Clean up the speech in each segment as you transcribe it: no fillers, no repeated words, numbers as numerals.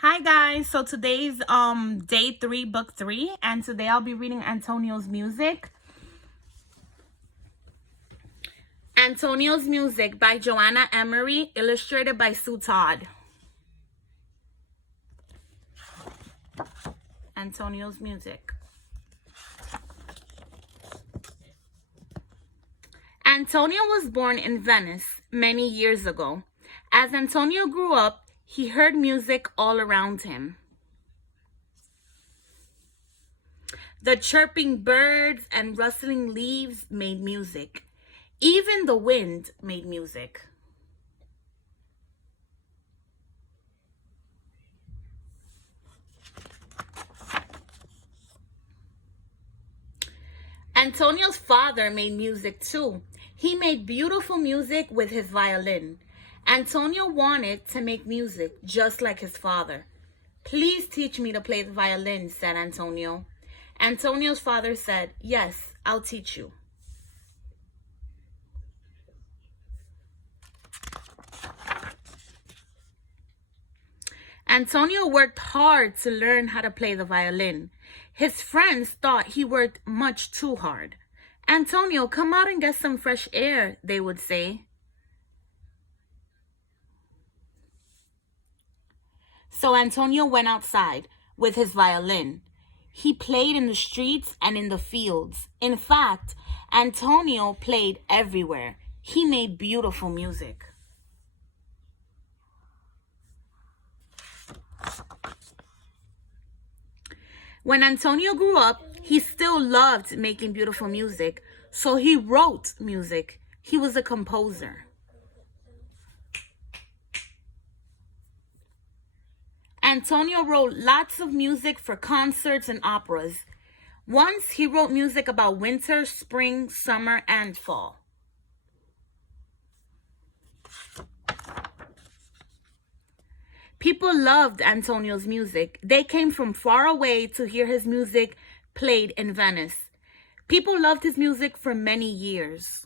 Hi guys, so today's day 3, book 3, and today I'll be reading Antonio's Music. Antonio's Music by Joanna Emery, illustrated by Sue Todd. Antonio's Music. Antonio was born in Venice many years ago. As Antonio grew up, he heard music all around him. The chirping birds and rustling leaves made music. Even the wind made music. Antonio's father made music too. He made beautiful music with his violin. Antonio wanted to make music just like his father. "Please teach me to play the violin," said Antonio. Antonio's father said, "Yes, I'll teach you." Antonio worked hard to learn how to play the violin. His friends thought he worked much too hard. "Antonio, come out and get some fresh air," they would say. So Antonio went outside with his violin. He played in the streets and in the fields. In fact, Antonio played everywhere. He made beautiful music. When Antonio grew up, he still loved making beautiful music, so he wrote music. He was a composer. Antonio wrote lots of music for concerts and operas. Once he wrote music about winter, spring, summer, and fall. People loved Antonio's music. They came from far away to hear his music played in Venice. People loved his music for many years.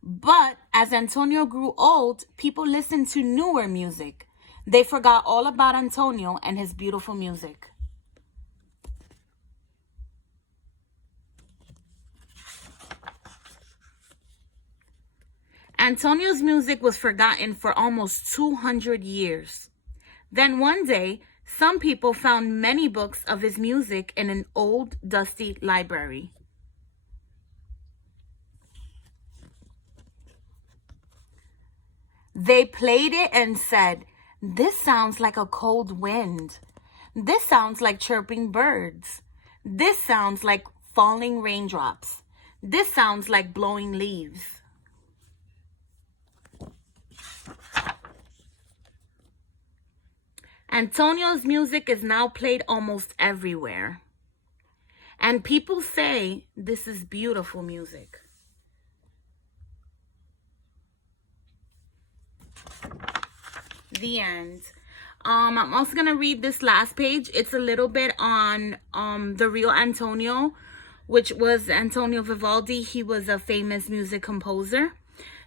But as Antonio grew old, people listened to newer music. They forgot all about Antonio and his beautiful music. Antonio's music was forgotten for almost 200 years. Then one day, some people found many books of his music in an old, dusty library. They played it and said, "This sounds like a cold wind. This sounds like chirping birds. This sounds like falling raindrops. This sounds like blowing leaves." Antonio's music is now played almost everywhere. And people say this is beautiful music. The end. I'm also going to read this last page. It's a little bit on the real Antonio, which was Antonio Vivaldi. He was a famous music composer.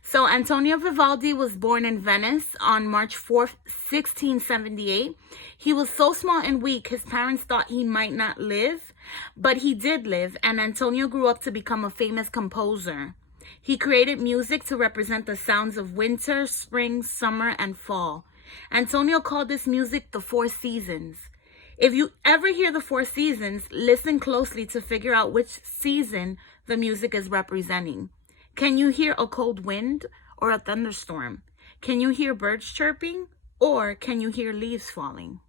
So Antonio Vivaldi was born in Venice on March 4th, 1678. He was so small and weak, his parents thought he might not live, but he did live, and Antonio grew up to become a famous composer. He created music to represent the sounds of winter, spring, summer, and fall. Antonio called this music the 4 seasons. If you ever hear the 4 seasons, listen closely to figure out which season the music is representing. Can you hear a cold wind or a thunderstorm? Can you hear birds chirping, or can you hear leaves falling?